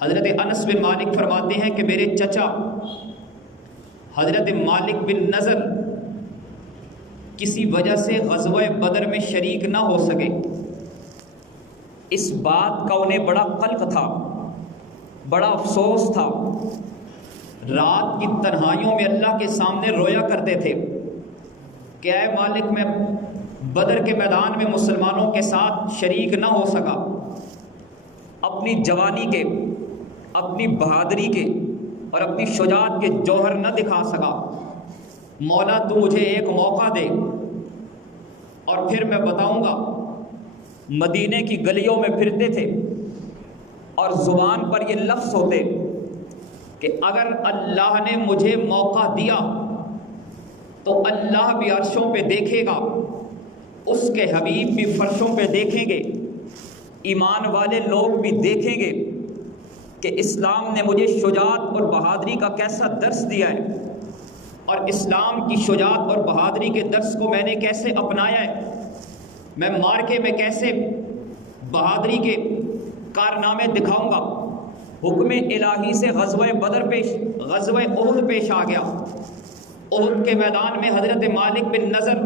حضرت انس بن مالک فرماتے ہیں کہ میرے چچا حضرت مالک بن نضر کسی وجہ سے غزوہ بدر میں شریک نہ ہو سکے۔ اس بات کا انہیں بڑا قلق تھا، بڑا افسوس تھا۔ رات کی تنہائیوں میں اللہ کے سامنے رویا کرتے تھے کہ اے مالک، میں بدر کے میدان میں مسلمانوں کے ساتھ شریک نہ ہو سکا، اپنی جوانی کے، اپنی بہادری کے اور اپنی شجاعت کے جوہر نہ دکھا سکا۔ مولا تو مجھے ایک موقع دے اور پھر میں بتاؤں گا۔ مدینے کی گلیوں میں پھرتے تھے اور زبان پر یہ لفظ ہوتے کہ اگر اللہ نے مجھے موقع دیا تو اللہ بھی عرشوں پہ دیکھے گا، اس کے حبیب بھی فرشوں پہ دیکھیں گے، ایمان والے لوگ بھی دیکھیں گے کہ اسلام نے مجھے شجاعت اور بہادری کا کیسا درس دیا ہے، اور اسلام کی شجاعت اور بہادری کے درس کو میں نے کیسے اپنایا ہے، میں مارکے میں کیسے بہادری کے کارنامے دکھاؤں گا۔ حکم الہی سے غزوہ احد پیش آ گیا۔ احد کے میدان میں حضرت مالک بن نضر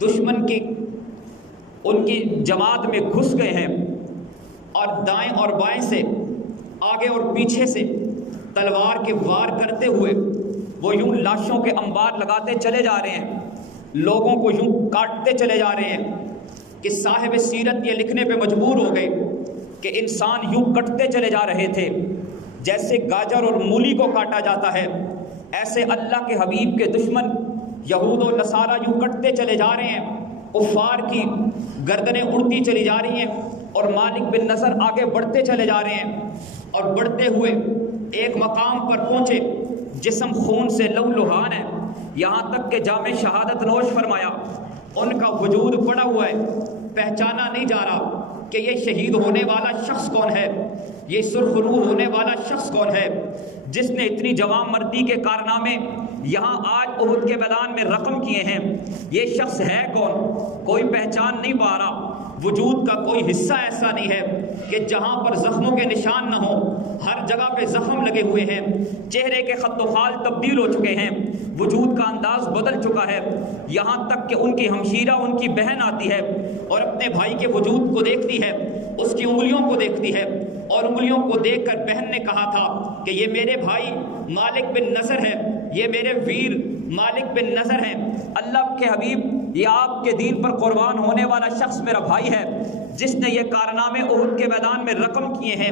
دشمن کی ان کی جماعت میں گھس گئے ہیں، اور دائیں اور بائیں سے، آگے اور پیچھے سے تلوار کے وار کرتے ہوئے وہ یوں لاشوں کے انبار لگاتے چلے جا رہے ہیں، لوگوں کو یوں کاٹتے چلے جا رہے ہیں کہ صاحب سیرت یہ لکھنے پہ مجبور ہو گئے کہ انسان یوں کٹتے چلے جا رہے تھے جیسے گاجر اور مولی کو کاٹا جاتا ہے، ایسے اللہ کے حبیب کے دشمن یہود و نصارہ یوں کٹتے چلے جا رہے ہیں، کفار کی گردنیں اڑتی چلی جا رہی ہیں، اور مالک بن نضر آگے بڑھتے چلے جا رہے ہیں، اور بڑھتے ہوئے ایک مقام پر پہنچے، جسم خون سے لہولہان ہے، یہاں تک کہ جام شہادت نوش فرمایا۔ ان کا وجود پڑا ہوا ہے، پہچانا نہیں جا رہا کہ یہ شہید ہونے والا شخص کون ہے، یہ سرخ روح ہونے والا شخص کون ہے، جس نے اتنی جوان مردی کے کارنامے یہاں آج احد کے میدان میں رقم کیے ہیں۔ یہ شخص ہے کون؟ کوئی پہچان نہیں پا رہا۔ وجود کا کوئی حصہ ایسا نہیں ہے کہ جہاں پر زخموں کے نشان نہ ہوں، ہر جگہ پہ زخم لگے ہوئے ہیں، چہرے کے خط و خال تبدیل ہو چکے ہیں، وجود کا انداز بدل چکا ہے، یہاں تک کہ ان کی ہمشیرہ، ان کی بہن آتی ہے اور اپنے بھائی کے وجود کو دیکھتی ہے، اس کی انگلیوں کو دیکھتی ہے، اور انگلیوں کو دیکھ کر بہن نے کہا تھا کہ یہ میرے بھائی مالک بن نضر ہے، یہ میرے ویر مالک بن نضر ہیں۔ اللہ کے حبیب، یہ آپ کے دین پر قربان ہونے والا شخص میرا بھائی ہے، جس نے یہ کارنامے احد کے میدان میں رقم کیے ہیں۔